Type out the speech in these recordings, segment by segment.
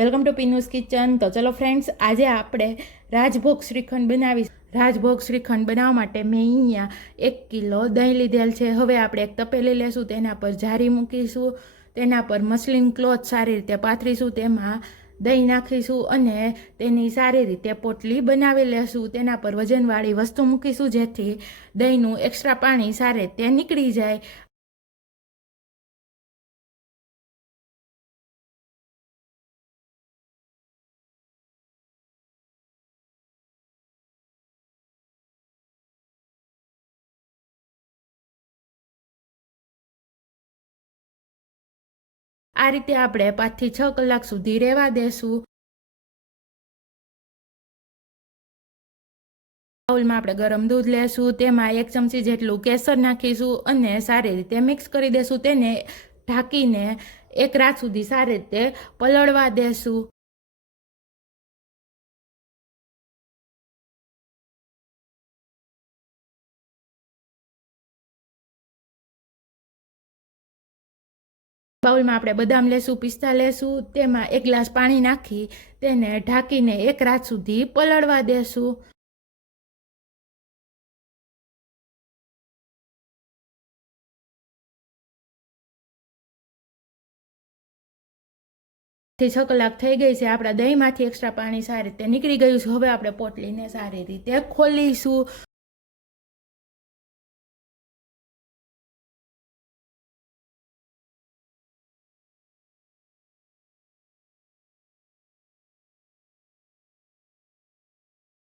Welcome to પીનુસ kitchen. તો ચલો friends આજે આપણે રાજભોગ શ્રીખંડ બનાવી રાજભોગ શ્રીખંડ બનાવવા માટે મેં અહીંયા એક કિલો દહીં લીધેલ છે. હવે આપણે એક તપેલી લેશું, તેના પર જારી મૂકીશું, તેના પર મસલિન ક્લોથ સારી રીતે પાથરીશું, તેમાં દહીં નાખીશું અને તેની સારી રીતે પોટલી બનાવી લેશું. તેના પર વજનવાળી વસ્તુ મૂકીશું, જેથી દહીંનું એક્સ્ટ્રા પાણી સારી રીતે નીકળી જાય. આ રીતે આપણે પાંચથી છ કલાક સુધી રહેવા દેશું. બાઉલમાં આપણે ગરમ દૂધ લેશું, તેમાં એક ચમચી જેટલું કેસર નાખીશું અને સારી રીતે મિક્સ કરી દેશું. તેને ઢાંકીને એક રાત સુધી સારી રીતે પલળવા દેશું. બાઉલમાં આપણે બદામ લેશું, પિસ્તા લેશું, તેમાં એક ગ્લાસ પાણી નાખી તેને ઢાંકીને એક રાત સુધી પલળવા દેશું. થી છ કલાક થઈ ગઈ છે, આપણા દહીંમાંથી એક્સ્ટ્રા પાણી સારી રીતે નીકળી ગયું છે. હવે આપણે પોટલીને સારી રીતે ખોલીશું.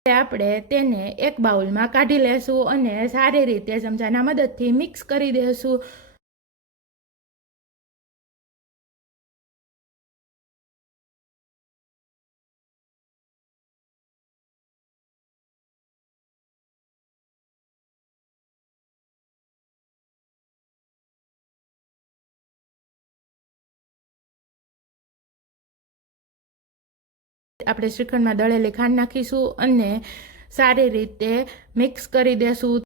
આપણે તેને એક બાઉલમાં કાઢી લેશું અને સારી રીતે ચમચાના મદદથી મિક્સ કરી દેશું. આપણે શ્રીખંડમાં દળેલી ખાંડ નાખીશું અને સારી રીતે મિક્સ કરી દેશું.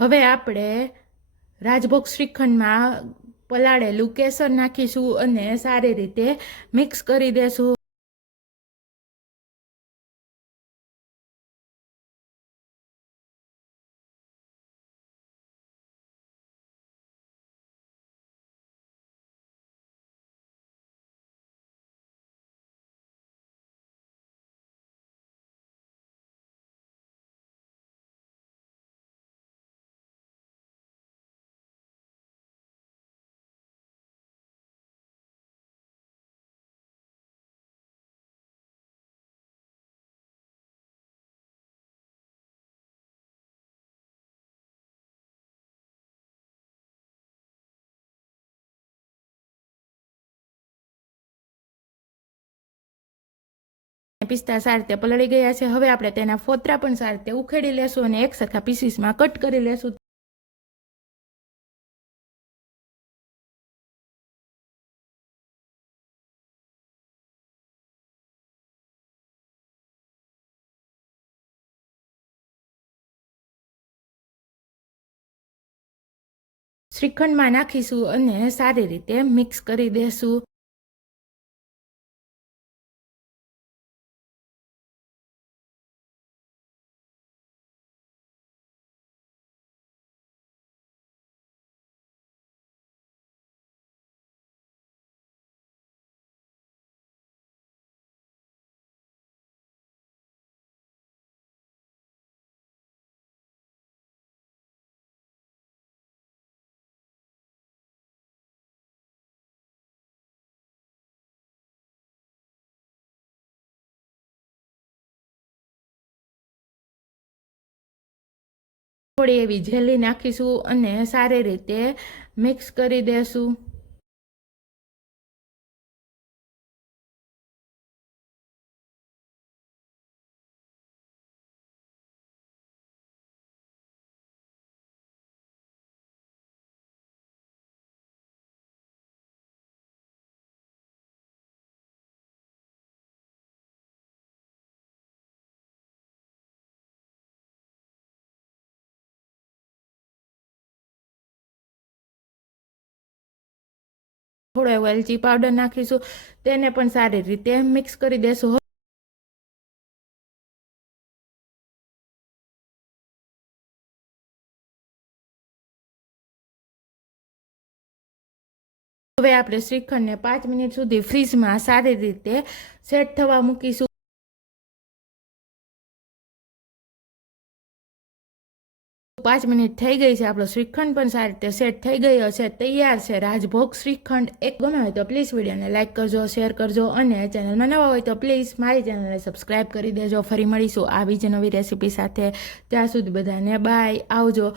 હવે આપણે રાજભોગ શ્રીખંડમાં પલાળેલું કેસર નાખીશું અને સારી રીતે મિક્સ કરી દેશું. પિસ્તા સારી રીતે પલળી ગયા છે. હવે આપણે તેના ફોતરા પણ સારી રીતે ઉખેડી લેશું અને એક સરખા પીસીસમાં કટ કરી લેશું. શ્રીખંડમાં નાખીશું અને સારી રીતે મિક્સ કરી દેશું. થોડી એવી જેલી નાખીશું અને સારી રીતે મિક્સ કરી દેશું. થોડો એવો એલચી પાવડર નાખીશું, તેને પણ સારી રીતે મિક્સ કરી દેશું. હવે આપણે શ્રીખંડને પાંચ મિનિટ સુધી ફ્રીજમાં સારી રીતે સેટ થવા મૂકીશું. પાંચ મિનિટ થઈ ગઈ છે, આપણો શ્રીખંડ પણ સારી રીતે સેટ થઈ ગયો છે, તૈયાર છે. રાજભોગ શ્રીખંડ, એક ગમે હોય તો પ્લીઝ વિડીયોને લાઇક કરજો શેર કરજો અને ચેનલમાં નવા હોય તો પ્લીઝ મારી ચેનલને સબસ્ક્રાઈબ કરી દેજો. ફરી મળીશું આવી જ નવી રેસીપી સાથે. ત્યાં સુધી બધાને બાય આવજો.